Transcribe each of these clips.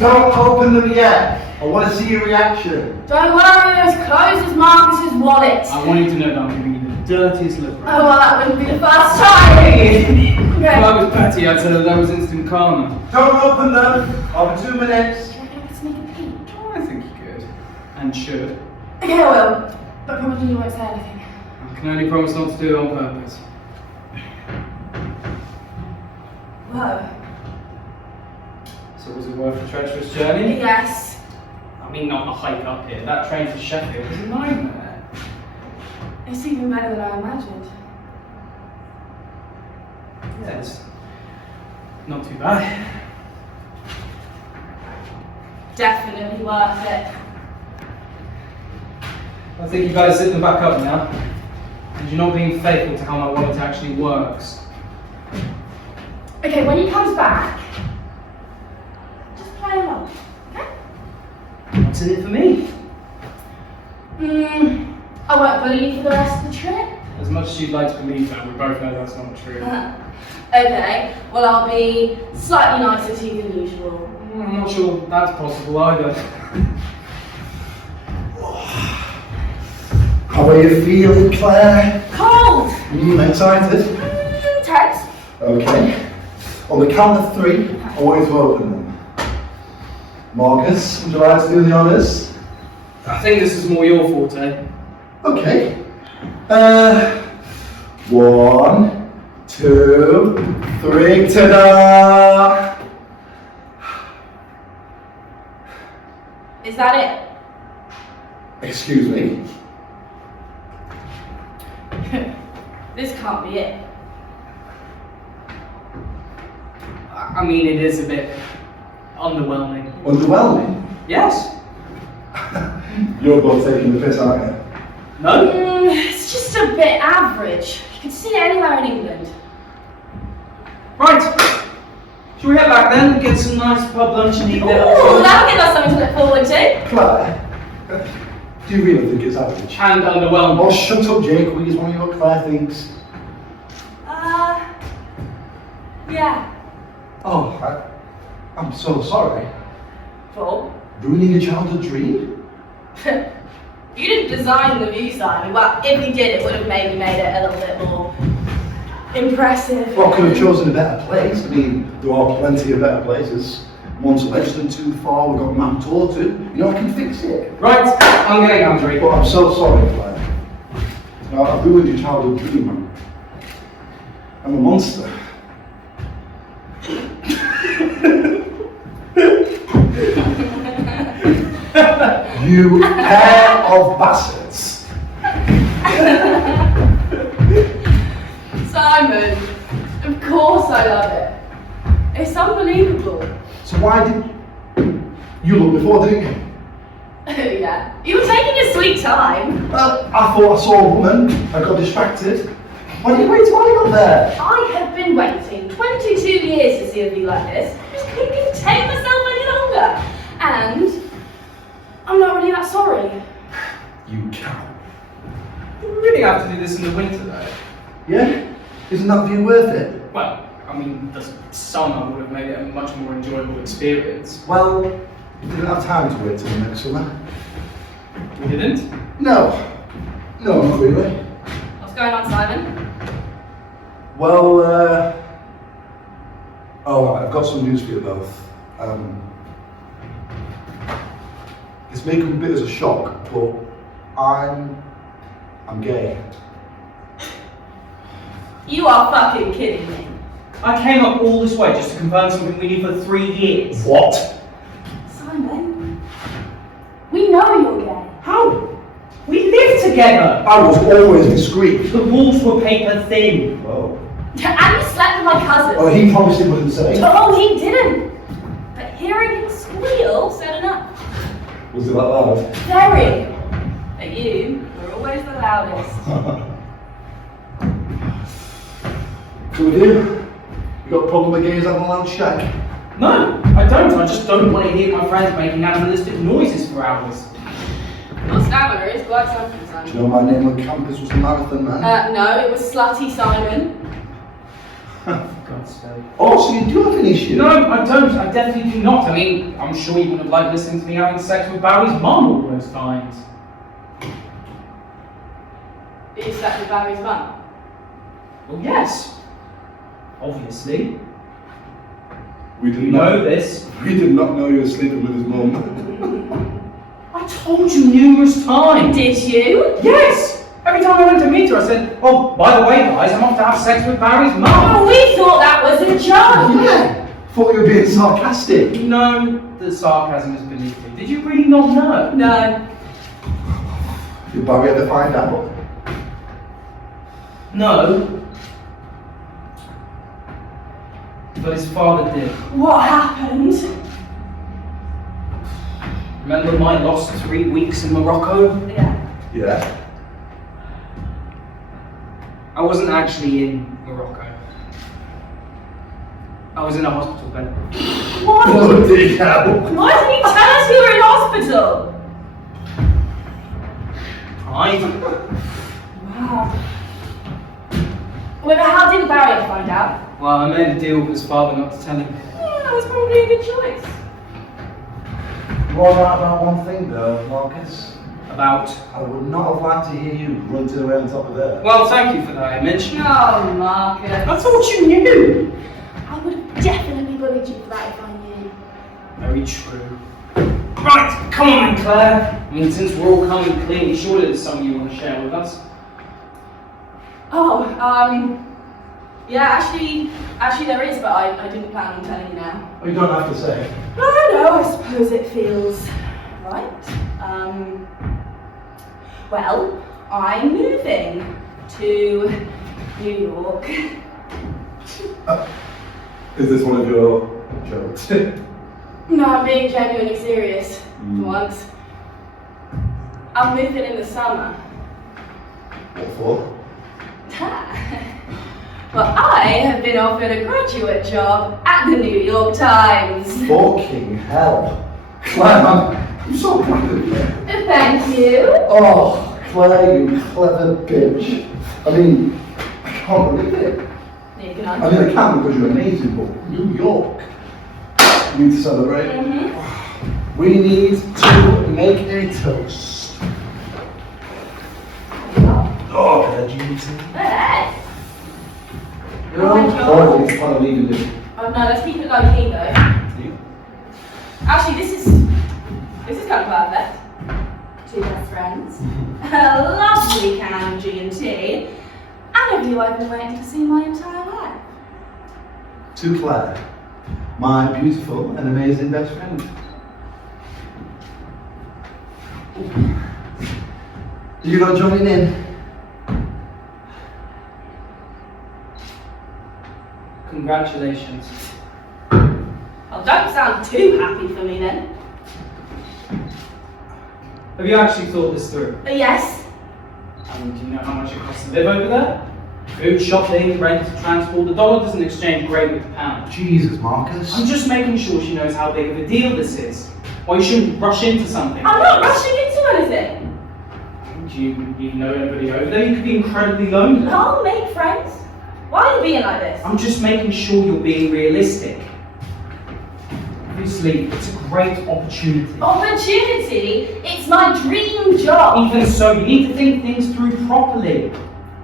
Don't open them yet. I want to see your reaction. Don't worry, those clothes is Marcus's wallet. I want you to know that I'm giving you the dirtiest look. Oh, well, that wouldn't be the first time. If I was Patty, I'd say that was instant karma. Don't open them. Over 2 minutes. Do you reckon I could sneak a peek? Oh, I think you could. And should. Okay, I will. But probably you won't say anything. I can only promise not to do it on purpose. Whoa. So was it worth the treacherous journey? Yes. I mean, not the hike up here. That train to Sheffield was a nightmare. It's even better than I imagined. Yeah, it's not too bad. Definitely worth it. I think you better sit them back up now. And you're not being faithful to how my wallet actually works. Okay, when he comes back, just play along, okay? What's in it for me? I won't bully you for the rest of the trip. As much as you'd like to believe that, we both know that's not true. Okay, well I'll be slightly nicer to you than usual. I'm not sure that's possible either. How are you feeling, Claire? Cold! Excited? Tense. Okay. On the count of 3, I want you to open them. Marcus, would you like to do the honours? I think this is more your forte. Okay. 1, 2, 3, ta-da! Is that it? Excuse me. This can't be it. I mean, it is a bit underwhelming. Underwhelming? Yes? You're both taking the piss, aren't you? No? It's just a bit average. You can see it anywhere in England. Right. Shall we head back then and get some nice pub lunch and eat there? Ooh, that'll give us something to look forward to. Claire, do you really think it's average? And underwhelming. Oh, shut up, Jake. We just want to hear what Claire thinks. Yeah. Oh, I'm so sorry. For? Ruining a childhood dream? You didn't design the view sign. Well, if you did, it would have maybe made it a little bit more impressive. Well, I could have chosen a better place. I mean, there are plenty of better places. One's less than too far, we've got Mount Tortu. You know, I can fix it. Right, I'm getting hungry. But I'm so sorry, Claire. No, I've ruined your childhood dream. I'm a monster. You pair of bastards. Simon, of course I love it. It's unbelievable. So why did you look before, didn't you? Yeah. You were taking a sweet time. Well, I thought I saw a woman. I got distracted. Why did you wait till I got there? I have been waiting 22 years to see a view like this. I just couldn't contain myself any longer. And I'm not really that sorry. You cow. Do we really have to do this in the winter though? Yeah? Isn't that view worth it? Well, I mean, the summer would have made it a much more enjoyable experience. Well, we didn't have time to wait till next summer. We didn't? No. No, not really. What's going on, Simon? Well, I've got some news for you both. This may come a bit as a shock, but I'm gay. You are fucking kidding me. I came up all this way just to confirm something we knew for 3 years. What? Simon, we know you're gay. How? We lived together. I was always discreet. The walls were paper thin. Oh. And you slept with my cousin. Oh, he promised he wouldn't say. Oh, he didn't. But hearing him squeal said enough. Was it that loud? Very. But you were always the loudest. So with you? You got a problem with gays having a loud shack? No, I don't. I just don't want to hear my friends making animalistic noises for hours. Your stamina is quite something, Do Simon. you know my name on campus was the Marathon Man? No, it was Slutty Simon. Of God's sake. Oh, so you do have an issue? No, I don't. I definitely do not. I mean, I'm sure you wouldn't have liked listening to me having sex with Barry's mum all those times. You slept with Barry's mum? Well, yes. Obviously. We did You know this. We did not know you were sleeping with his mum. I told you numerous times. Did you? Yes! Every time I went to meet her, I said, oh, by the way, guys, I'm off to have sex with Barry's mum. Oh, we thought that was a joke! Yeah. Thought you were being sarcastic. You know that sarcasm is beneath you. Did you really not know? No. Did Barry ever find out? No. But his father did. What happened? Remember my lost 3 weeks in Morocco? Yeah. Yeah. I wasn't actually in Morocco. I was in a hospital bed. What? Bloody hell. Why didn't you tell us you were in hospital? Wow. Well, how did Barry find out? Well, I made a deal with his father not to tell him. Yeah, that was probably a good choice. You are right about one thing though, Marcus. About. I would not have liked to hear you grunting away on top of there. Well, thank you for that image. Oh, Marcus. I thought you knew. I would have definitely bullied you for that if I knew. Very true. Right, come on then, Claire. I mean, since we're all coming clean, surely there's something you want to share with us. Oh, yeah, actually there is, but I didn't plan on telling you now. You don't have to say. No, I suppose it feels right. Well, I'm moving to New York. Is this one of your jokes? No, I'm being genuinely serious for once. I'm moving in the summer. What for? Well, I have been offered a graduate job at the New York Times. Fucking hell. Claire, I'm so proud of you. Thank you. Oh, Claire, you clever bitch. I mean, I can't believe it. Neither can I I. mean, I can because you're amazing, but New York, we need to celebrate. Mm-hmm. We need to make a toast. Oh, virginity. Hey. You're horrible to try to leave it. Oh no, let's keep it low key though. Actually, this is kind of perfect. Two best friends, a lovely can of G&T, and a view I've been waiting to see my entire life. To Claire, my beautiful and amazing best friend. You're not joining in? Congratulations. Oh, don't sound too happy for me then. Have you actually thought this through? Yes. I mean, do you know how much it costs to live over there? Food, shopping, rent, transport. The dollar doesn't exchange great with the pound. Jesus, Marcus. I'm just making sure she knows how big of a deal this is. Why you shouldn't rush into something. I'm not rushing into anything. Do you know anybody over there? You could be incredibly lonely. I'll make friends. Why are you being like this? I'm just making sure you're being realistic. Obviously, it's a great opportunity. Opportunity? It's my dream job. Even so, you need to think things through properly.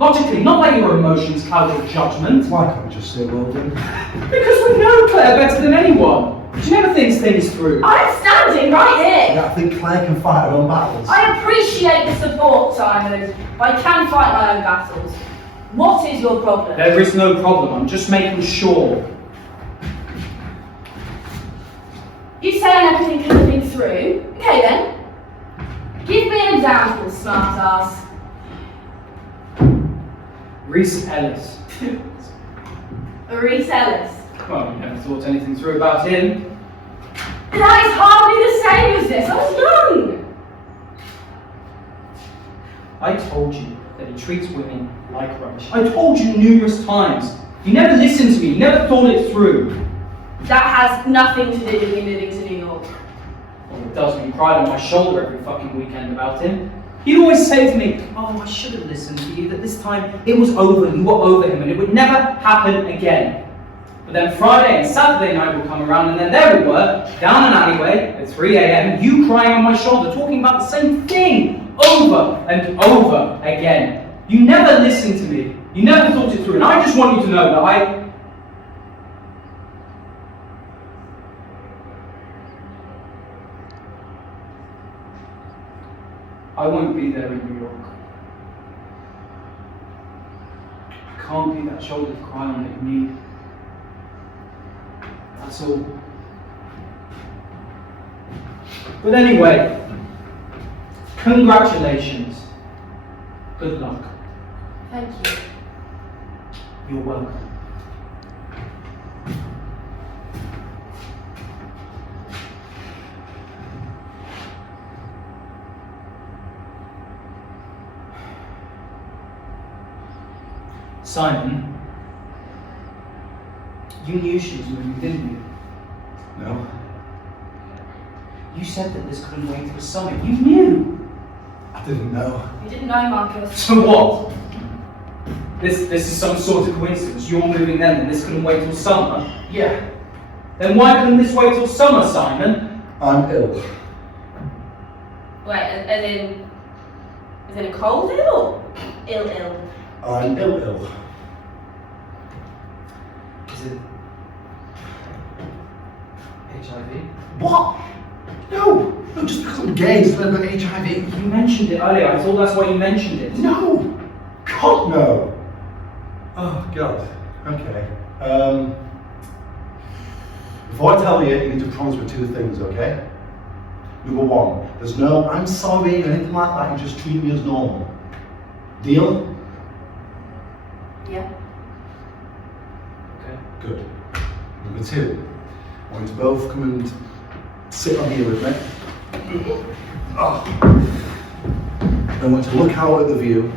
Logically, not let your emotions cloud your judgment. Why can't we just say well done? Because we know Claire better than anyone. She never thinks things through. I'm standing right here. Yeah, I think Claire can fight her own battles. I appreciate the support, Simon, but I can fight my own battles. What is your problem? There is no problem. I'm just making sure. You saying everything can think through? Okay then. Give me an example, smartass. Reese Ellis. Reese Ellis. Well, you never thought anything through about him. That is hardly the same as this. I was young. I told you that he treats women like rubbish. I told you numerous times. You never listened to me. You never thought it through. That has nothing to do with me moving to New York. Well, it does when you cried on my shoulder every fucking weekend about him. He'd always say to me, oh, I should have listened to you, that this time it was over, you were over him, and it would never happen again. then Friday and Saturday night would come around, and then there we were, down an alleyway at 3 a.m., you crying on my shoulder, talking about the same thing over and over again. You never listened to me. You never thought it through, and I just want you to know that I won't be there in New York. I can't be that shoulder to cry on that you need. That's all. But anyway, congratulations. Good luck. Thank you. You're welcome. Simon, you knew she was moving, didn't you? No. You said that this couldn't wait till summer. You knew. I didn't know. You didn't know, Marcus. So what? This is some sort of coincidence. You're moving then, and this couldn't wait till summer. Yeah. Then why couldn't this wait till summer, Simon? I'm ill. Wait, as in a cold ill? Ill. I'm ill. Is it HIV? What? No, just because I'm gay doesn't mean I've got HIV. You mentioned it earlier. I thought that's why you mentioned it. No! God, no! Oh, God. Okay. Before I tell you, you need to promise me 2 things, okay? Number 1, there's no I'm sorry or anything like that, you just treat me as normal. Deal? Yeah. Okay. Good. Number 2, I want you to both come and sit on here with me. Oh. I want you to look out at the view.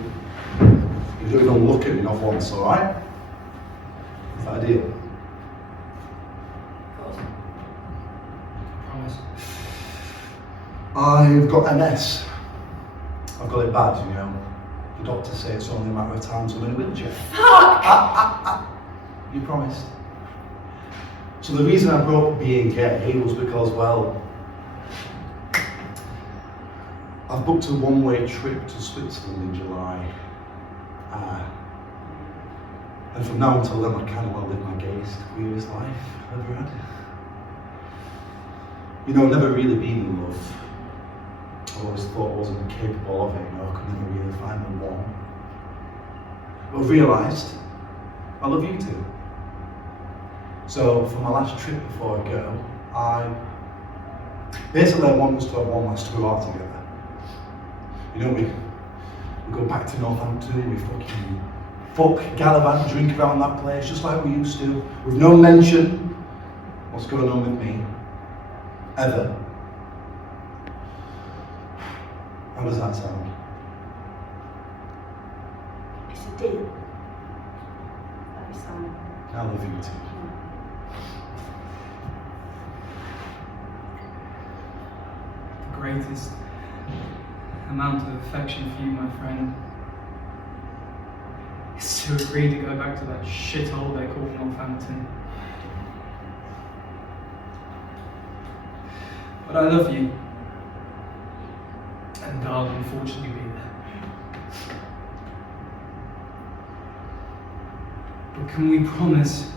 You don't even look at me not once, alright? Is that a deal? Of course. Promise. I've got MS. I've got it bad, you know. The doctors say it's only a matter of time till I'm in a wheelchair. Fuck! You promised. So the reason I brought up being gay was because, well, I've booked a one-way trip to Switzerland in July. And from now until then, I kind of want to live my gayest, queerest life I've ever had. You know, I've never really been in love. I always thought I wasn't capable of it, you know, I could never really find the one. But I've realised I love you too. So for my last trip before I go, I want us to have one last hurrah together. You know, we go back to Northampton, we fuck, gallivant, drink around that place just like we used to, with no mention what's going on with me, ever. How does that sound? It's a deal. That is Simon. I love you too. The greatest amount of affection for you, my friend, is to agree to go back to that shithole they call Northampton. But I love you, and I'll unfortunately be there. But can we promise,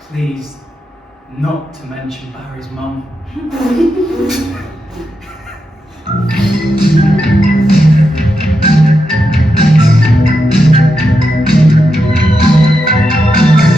please, not to mention Barry's mum?